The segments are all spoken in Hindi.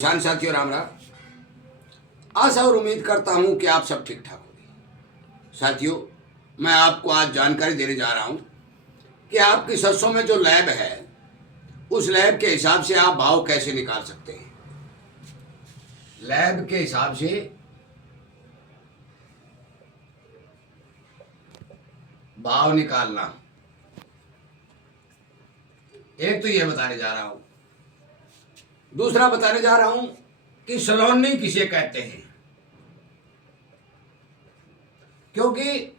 किसान साथियों, राम राम। आशा और उम्मीद करता हूं कि आप सब ठीक ठाक होंगे। साथियों, मैं आपको आज जानकारी देने जा रहा हूं कि आपकी सरसों में जो लैब है उस लैब के हिसाब से आप भाव कैसे निकाल सकते हैं। लैब के हिसाब से भाव निकालना, एक तो ये बताने जा रहा हूं। दूसरा बताने जा रहा हूं कि सलोनी किसे कहते हैं, क्योंकि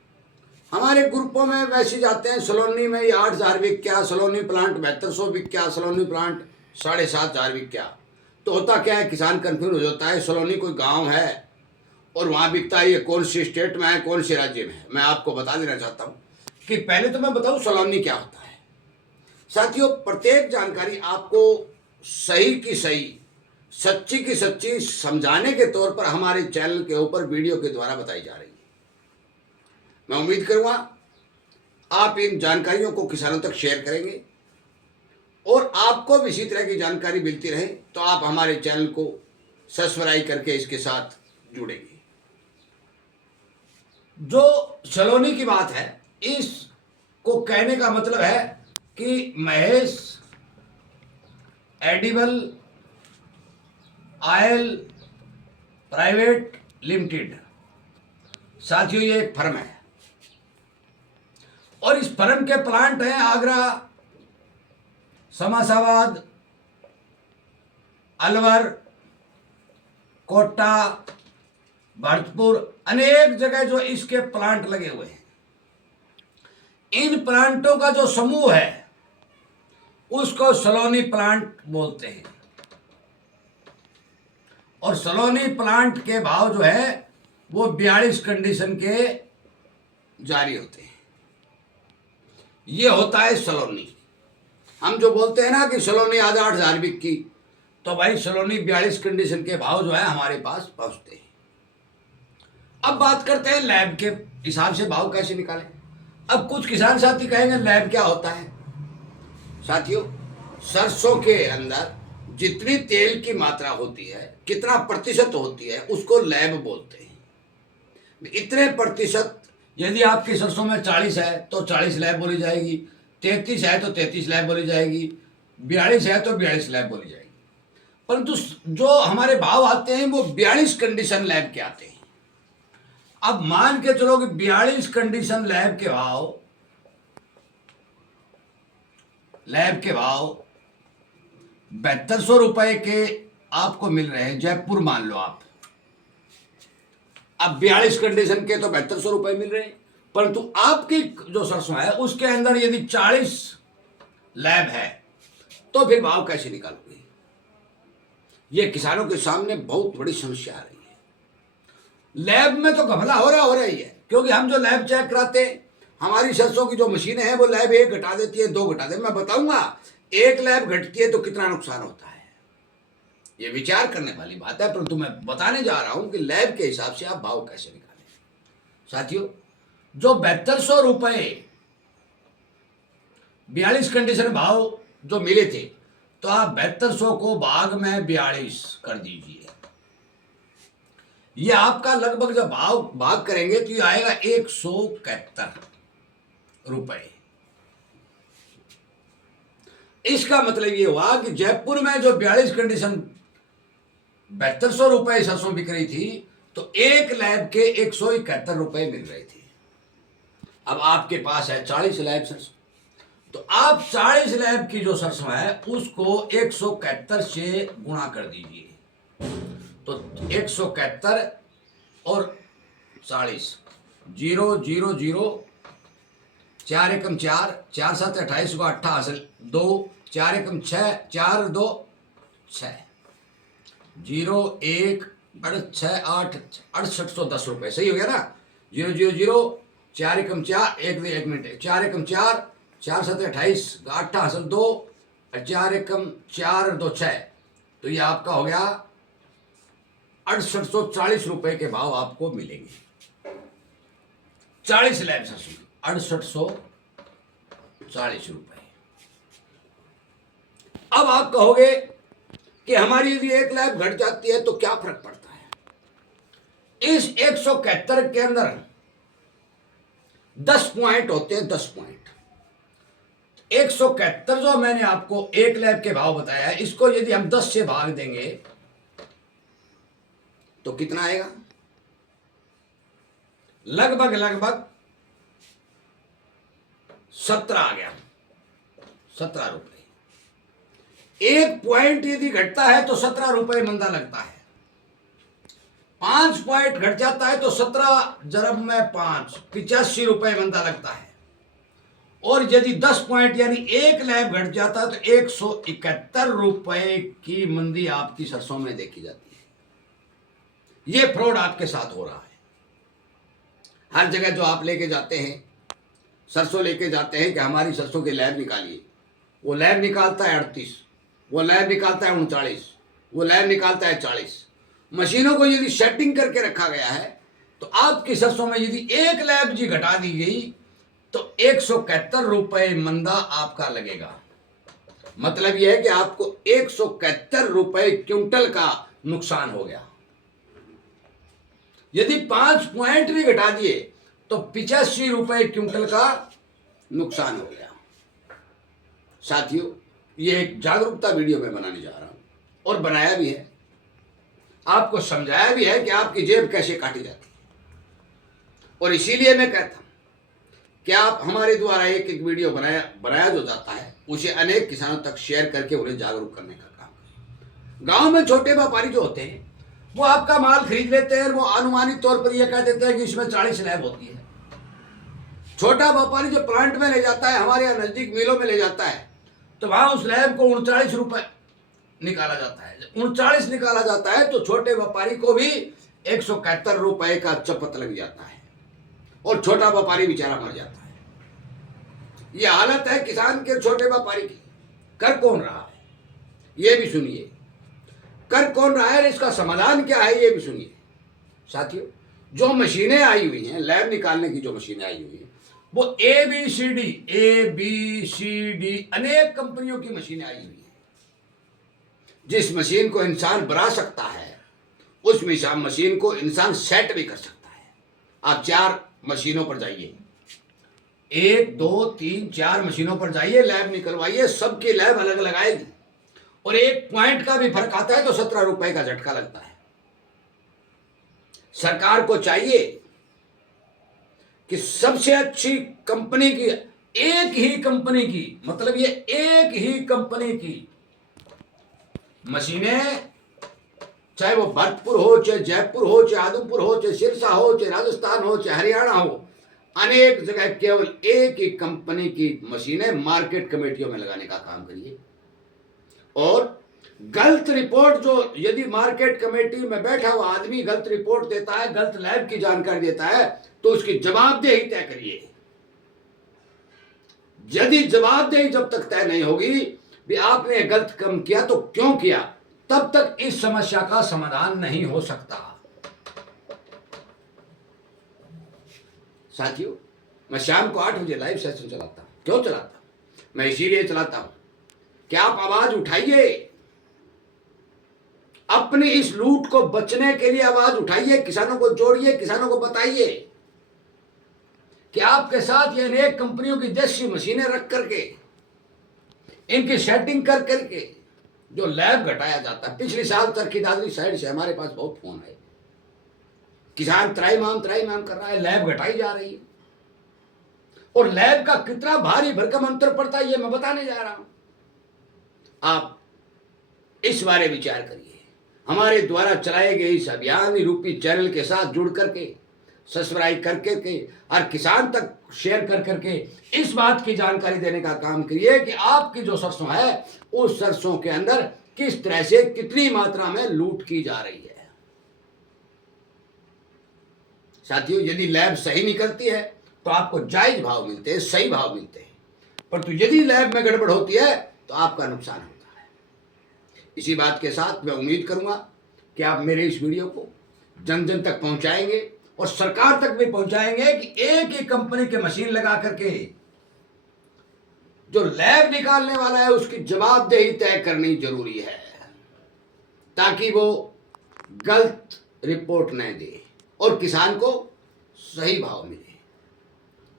हमारे ग्रुपों में वैसे जाते हैं सलोनी में ये 8,000 बिक क्या, सलोनी प्लांट 7200 बिक क्या, सलोनी प्लांट 7,500 बिक क्या। तो होता क्या है, किसान कंफ्यूज हो जाता है। सलोनी कोई गांव है और वहाँ बिकता है, ये कौन सी स्टेट में है, कौन से राज्य में है। मैं आपको बता देना चाहता हूँ कि पहले तो मैं बताऊँ सलोनी क्या होता है। साथियों, प्रत्येक जानकारी आपको सही की सही, सच्ची की सच्ची समझाने के तौर पर हमारे चैनल के ऊपर वीडियो के द्वारा बताई जा रही है। मैं उम्मीद करूंगा आप इन जानकारियों को किसानों तक शेयर करेंगे और आपको भी इसी तरह की जानकारी मिलती रहे तो आप हमारे चैनल को सब्सक्राइब करके इसके साथ जुड़ेंगे। जो सलोनी की बात है, इसको कहने का मतलब है कि Mahesh edible oil private limited, साथियों ये एक फर्म है और इस फर्म के प्लांट हैं आगरा, समासाबाद, अलवर, कोटा, भरतपुर, अनेक जगह जो इसके प्लांट लगे हुए हैं। इन प्लांटों का जो समूह है उसको सलोनी प्लांट बोलते हैं और सलोनी प्लांट के भाव जो है वो 42 कंडीशन के जारी होते हैं। ये होता है सलोनी। हम जो बोलते हैं ना कि सलोनी आज 8,000 बिक की, तो भाई सलोनी 42 कंडीशन के भाव जो है हमारे पास पहुंचते हैं। अब बात करते हैं लैब के हिसाब से भाव कैसे निकालें। अब कुछ किसान साथी कहेंगे लैब क्या होता है। साथियों, सरसों के अंदर जितनी तेल की मात्रा होती है, कितना प्रतिशत होती है, उसको लैब बोलते हैं। इतने प्रतिशत, यदि आपकी सरसों में 40 है तो 40 लैब बोली जाएगी, 33 है तो 33 लैब बोली जाएगी, 42 है तो 42 लैब बोली जाएगी। परंतु जो हमारे भाव आते हैं वो 42 कंडीशन लैब के आते हैं। अब मान के चलो कि 42 कंडीशन लैब के भाव 7200 रुपए के आपको मिल रहे हैं। जयपुर मान लो आप, अब 42 कंडीशन के तो 7200 रुपए मिल रहे हैं, परंतु आपकी जो सरसों है उसके अंदर यदि 40 लैब है तो फिर भाव कैसे निकालोगे। ये किसानों के सामने बहुत बड़ी समस्या आ रही है। लैब में तो घपला हो रहा ही है, क्योंकि हम जो लैब चेक कराते हैं, हमारी सरसों की जो मशीनें हैं वो लैब 1 घटा देती है, 2 घटा देती है। मैं बताऊंगा 1 लैब घटती है तो कितना नुकसान होता है। ये विचार करने वाली बात है, परंतु मैं बताने जा रहा हूं कि लैब के हिसाब से आप भाव कैसे निकालें। साथियों, जो 7200 रुपए 42 कंडीशन भाव जो मिले थे, तो आप 7200 को भाग में 42 कर दीजिए। ये आपका लगभग जब भाग करेंगे तो ये आएगा 171 रुपए। इसका मतलब ये हुआ कि जयपुर में जो 42 कंडीशन 7200 रुपए सरसों बिक रही थी, तो एक लैब के 171 रुपए मिल रहे थे। अब आपके पास है 40 लैब सरसों, तो आप 40 लैब की जो सरसों है उसको 171 से गुणा कर दीजिए। तो 171 और 40, 0 0 0, 4 एकम 4, 4 7 28 को 8 हासिल 2, 4 एकम 6, 4 2 6, 0 1 6 8 6810 रुपए। सही हो गया ना। 0 0 0, 4 एकम 4, एक मिनट, 4 एकम 4, 4 7 28, 8 हासिल 2, 4 एकम 4 2 6, तो ये आपका हो गया 6840 रुपए के भाव आपको मिलेंगे। 40 लैब सरसों 6840 रुपए। अब आप कहोगे कि हमारी यदि एक लैब घट जाती है तो क्या फर्क पड़ता है। इस 171 के अंदर 10 पॉइंट होते हैं, 10 पॉइंट। 171 जो मैंने आपको एक लैब के भाव बताया है, इसको यदि हम 10 से भाग देंगे तो कितना आएगा? लगभग 17 आ गया, 17 रुपए। एक पॉइंट यदि घटता है तो 17 रुपए मंदा लगता है। 5 पॉइंट घट जाता है तो 17 जरब में 5, 85 रुपए मंदा लगता है। और यदि 10 पॉइंट यानी एक लैब घट जाता है तो 171 रुपए की मंदी आपकी सरसों में देखी जाती है। यह फ्रॉड आपके साथ हो रहा है। हर जगह जो आप लेके जाते हैं, सरसों लेके जाते हैं कि हमारी सरसों की लैब निकालिए, वो लैब निकालता है 38, वो लैब निकालता है 39, वो लैब निकालता है 40। मशीनों को यदि सेटिंग करके रखा गया है तो आपकी सरसों में यदि एक लैब जी घटा दी गई तो 171 रुपए मंदा आपका लगेगा। मतलब यह है कि आपको 171 रुपए क्विंटल का नुकसान हो गया। यदि 5 पॉइंट भी घटा दिए तो 85 रुपए क्विंटल का नुकसान हो गया। साथियों, ये एक जागरूकता वीडियो में बनाने जा रहा हूं और बनाया भी है, आपको समझाया भी है कि आपकी जेब कैसे काटी जाती है। और इसीलिए मैं कहता हूं कि आप हमारे द्वारा एक एक वीडियो बनाया जो जाता है उसे अनेक किसानों तक शेयर करके उन्हें जागरूक करने का काम करें। गांव में छोटे व्यापारी जो होते हैं वो आपका माल खरीद लेते हैं, वो अनुमानित तौर पर यह कह देते हैं कि इसमें 40 लैब होती है। छोटा व्यापारी जो प्लांट में ले जाता है, हमारे यहाँ नजदीक मिलों में ले जाता है, तो वहां उस लैब को 39 रुपए निकाला जाता है। 39 निकाला जाता है तो छोटे व्यापारी को भी 171 रुपए का चपत लग जाता है और छोटा व्यापारी बेचारा मर जाता है। यह हालत है किसान के, छोटे व्यापारी की। कर कौन रहा है ये भी सुनिए, कर कौन रहा है, इसका समाधान क्या है ये भी सुनिए। साथियों, जो मशीनें आई हुई हैं, लैब निकालने की जो मशीनें आई हुई हैं, वो ए बी सी डी अनेक कंपनियों की मशीनें आई हुई हैं। जिस मशीन को इंसान बना सकता है उस मशीन को इंसान सेट भी कर सकता है। आप 4 मशीनों पर जाइए, 1 2 3 4 मशीनों पर जाइए, लैब निकलवाइए, सबकी लैब अलग अलग आएगी और एक पॉइंट का भी फर्क आता है तो 17 रुपए का झटका लगता है। सरकार को चाहिए कि सबसे अच्छी कंपनी की, एक ही कंपनी की, मतलब ये एक ही कंपनी की मशीनें, चाहे वो भरतपुर हो, चाहे जयपुर हो, चाहे आदमपुर हो, चाहे सिरसा हो, चाहे राजस्थान हो, चाहे हरियाणा हो, अनेक जगह केवल एक ही कंपनी की मशीनें मार्केट कमेटियों में लगाने का काम करिए। और गलत रिपोर्ट जो, यदि मार्केट कमेटी में बैठा हुआ आदमी गलत रिपोर्ट देता है, गलत लैब की जानकारी देता है, तो उसकी जवाबदेही तय करिए। यदि जवाबदेही जब तक तय नहीं होगी भी आपने गलत काम किया तो क्यों किया, तब तक इस समस्या का समाधान नहीं हो सकता। साथियों, मैं शाम को 8 बजे लाइव सेशन चलाता हूं। क्यों चलाता हूं? मैं इसीलिए चलाता हूं कि आप आवाज उठाइए, अपनी इस लूट को बचने के लिए आवाज उठाइए, किसानों को जोड़िए, किसानों को बताइए कि आपके साथ ये अनेक कंपनियों की देशी मशीनें रख करके, इनकी सेटिंग कर करके जो लैब घटाया जाता है। पिछले साल तरकी दादरी साइड से हमारे पास बहुत फोन आए, किसान त्राईमाम कर रहा है, लैब घटाई जा रही है। और लैब का कितना भारी भरकम अंतर पड़ता है ये मैं बताने जा रहा हूं। आप इस बारे विचार करिए। हमारे द्वारा चलाए गए इस अभियान रूपी चैनल के साथ जुड़ करके, सब्सक्राइब करके के और किसान तक शेयर कर करके इस बात की जानकारी देने का काम करिए कि आपकी जो सरसों है उस सरसों के अंदर किस तरह से कितनी मात्रा में लूट की जा रही है। साथियों, यदि लैब सही निकलती है तो आपको जायज भाव मिलते हैं, सही भाव मिलते हैं, परंतु यदि लैब में गड़बड़ होती है तो आपका नुकसान होता है। इसी बात के साथ मैं उम्मीद करूंगा कि आप मेरे इस वीडियो को जन जन तक पहुंचाएंगे और सरकार तक भी पहुंचाएंगे कि एक ही कंपनी के मशीन लगा करके जो लैब निकालने वाला है उसकी जवाबदेही तय करनी जरूरी है। ताकि वो गलत रिपोर्ट न दे और किसान को सही भाव मिले।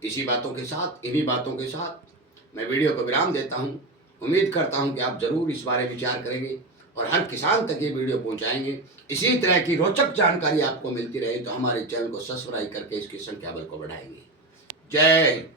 इसी बातों के साथ, इन्हीं बातों के साथ मैं वीडियो को विराम देता हूं। उम्मीद करता हूं कि आप जरूर इस बारे विचार करेंगे और हर किसान तक ये वीडियो पहुंचाएंगे। इसी तरह की रोचक जानकारी आपको मिलती रहे तो हमारे चैनल को सब्सक्राइब करके इसकी संख्या बल को बढ़ाएंगे। जय हिंद।